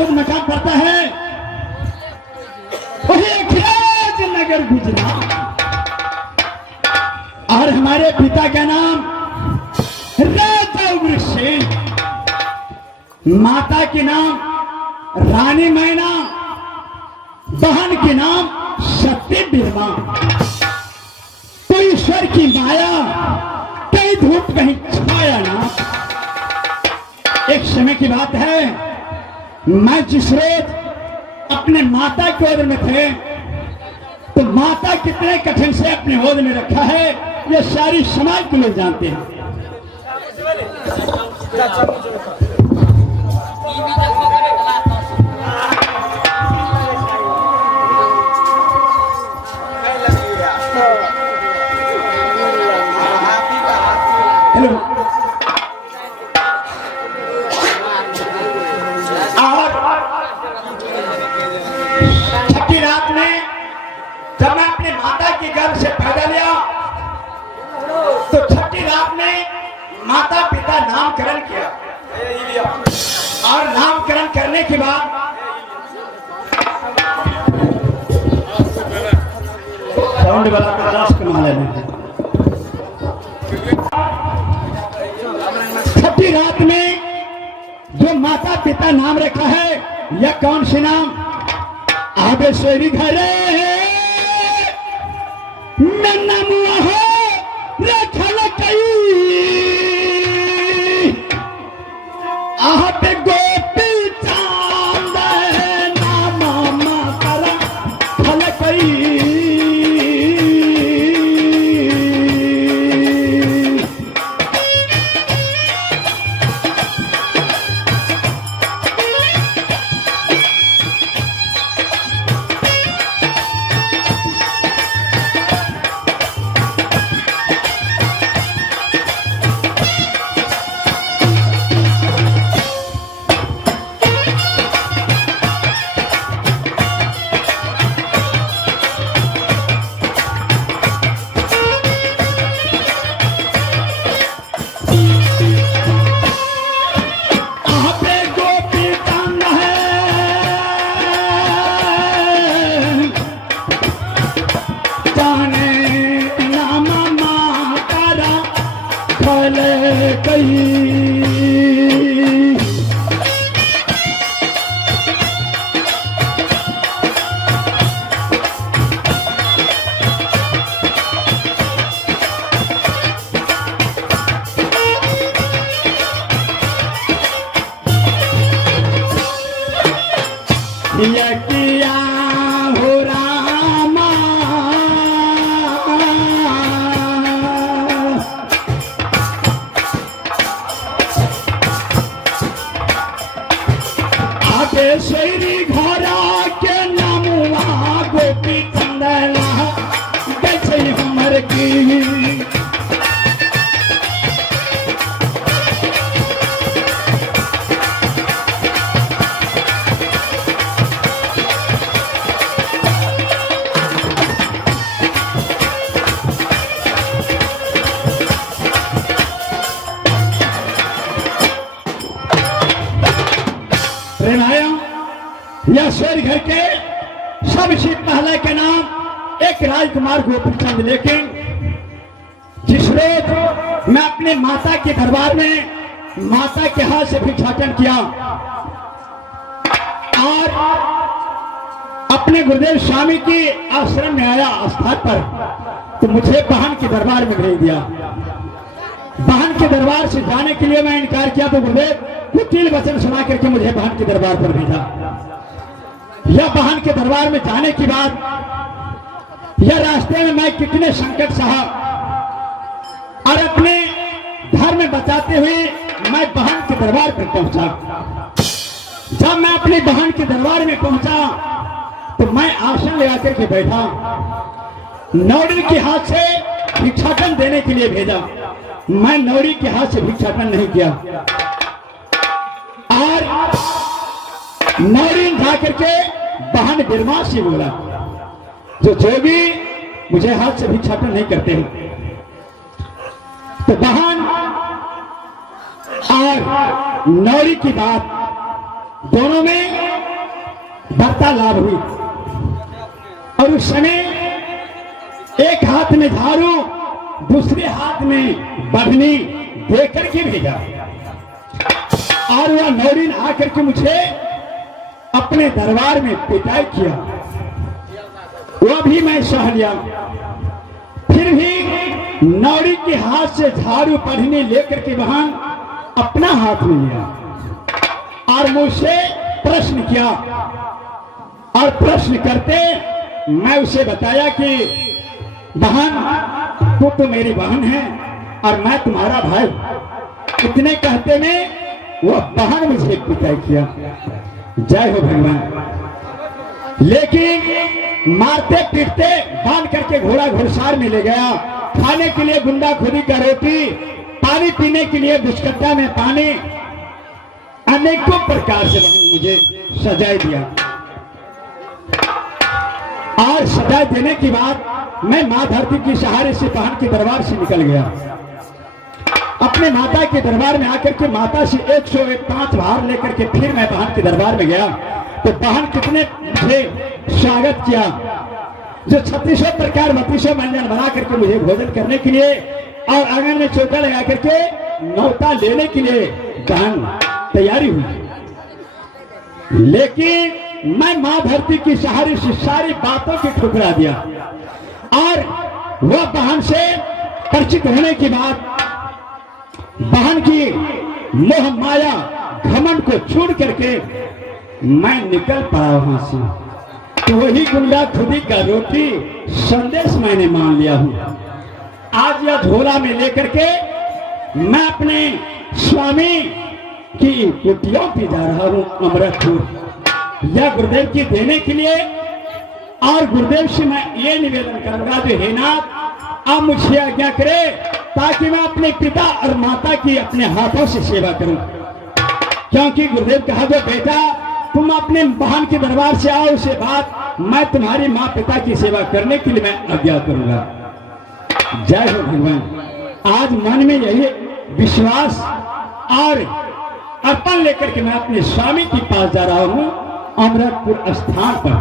खूब मकान पड़ता है वही खिराज नगर गुजरात। और हमारे पिता का नाम राजा वृक्ष, माता के नाम रानी मैना, बहन के नाम सत्य बिरमा। तो ईश्वर की माया कहीं धूप कहीं छाया ना। एक समय की बात है, मैं जिस रोज अपने माता के ओर में थे तो माता कितने कठिन से अपने ओर में रखा है ये सारी समाज के लोग जानते हैं। हेलो, छठी रात में जब मैं अपनी माता के गर्भ से पैदा लिया तो छठी रात में माता पिता नामकरण किया और नामकरण करने के बाद साउंड वाला प्रयास कमा लेना। छठी रात में जो माता पिता नाम रखा है यह कौन सी नाम? आबेश्वरी घरे नन्ना हो रखल कई आहत गोपी चांद नाम माता फल कई। किया हो रामा आबेश्वरी घरा के नामुआ गोपी कंदना गई हमर की। यह स्वर्ग घर के सबसे पहले के नाम एक राजकुमार गोपीचंद, लेकिन जिस रोज मैं अपने माता के दरबार में माता के हाथ से भिक्षाटन किया और अपने गुरुदेव स्वामी के आश्रम में आया स्थान पर, तो मुझे बहन के दरबार में भेज दिया। बहन के दरबार से जाने के लिए मैं इनकार किया तो गुरुदेव कुटिल वचन सुना करके मुझे बहन के दरबार पर भेजा। यह बहन के दरबार में जाने के बाद यह रास्ते में मैं कितने संकट सहा और अपने धर्म बचाते हुए मैं बहन के दरबार पर पहुंचा। जब मैं अपनी बहन के दरबार में पहुंचा तो मैं आसन ले आकर के बैठा। नौड़ी के हाथ से भिक्षाटन देने के लिए भेजा, मैं नौड़ी के हाथ से भिक्षाटन नहीं किया और नौड़ी उठा करके बहन बिरमा से बोला जो भी मुझे हाथ से भिक्षाटन नहीं करते हैं। तो बहन और नौरी की बात दोनों में वार्तालाप हुई और उस समय एक हाथ में झाड़ू दूसरे हाथ में बढ़नी देकर के भेजा और वह नौरीन आकर के मुझे अपने दरबार में पिटाई किया। वह भी मैं सह लिया। फिर भी नौरी के हाथ से झाड़ू पढ़ने लेकर के वहां अपना हाथ में लिया और मुझसे प्रश्न किया और प्रश्न करते मैं उसे बताया कि बहन तू तो मेरी बहन है और मैं तुम्हारा भाई। इतने कहते में वह बहन मुझे पिटाई किया। जय हो भगवान। लेकिन मारते पीटते बांध करके घोड़ा घुड़सार में ले गया। खाने के लिए गुंडा खुदी का रोटी, पानी पीने के लिए बिस्कट्टा में पानी, अनेकों प्रकार से मुझे सजाए दिया। और सजा देने के बाद मैं मां धरती की सहारे से बहन के दरबार से निकल गया। अपने माता के दरबार में आकर के माता से 105 भार लेकर के फिर मैं बहन के दरबार में गया तो बहन कितने मुझे स्वागत किया। जो 36 प्रकार 32 व्यंजन बना करके मुझे भोजन करने के लिए और आंगन में चौका लगा करके न्योता लेने के लिए बहन तैयारी हुई। लेकिन मैं मां धरती की सहारे से सारी बातों की ठुकरा दिया और वह बहन से परिचित होने के बाद बहन की मोह माया घमंड को छोड़ करके मैं निकल पड़ा वहां से। तो वही गुंडा खुदी का रोटी संदेश मैंने मान लिया हूं। आज यह झोला में लेकर के मैं अपने स्वामी की कुटियों पे जा रहा हूं अमृतपुर। यह गुरुदेव की देने के लिए और गुरुदेव से मैं ये निवेदन करूंगा जो हे नाथ आप मुझे आज्ञा करे ताकि मैं अपने पिता और माता की अपने हाथों से सेवा करूं। क्योंकि गुरुदेव कहा जो बेटा तुम अपने बहन के दरबार से आओ उसे बात मैं तुम्हारी माँ पिता की सेवा करने के लिए मैं आज्ञा करूंगा। जय हो भगवान। आज मन में यही विश्वास और अर्पण लेकर के मैं अपने स्वामी के पास जा रहा हूं अमृतपुर स्थान पर।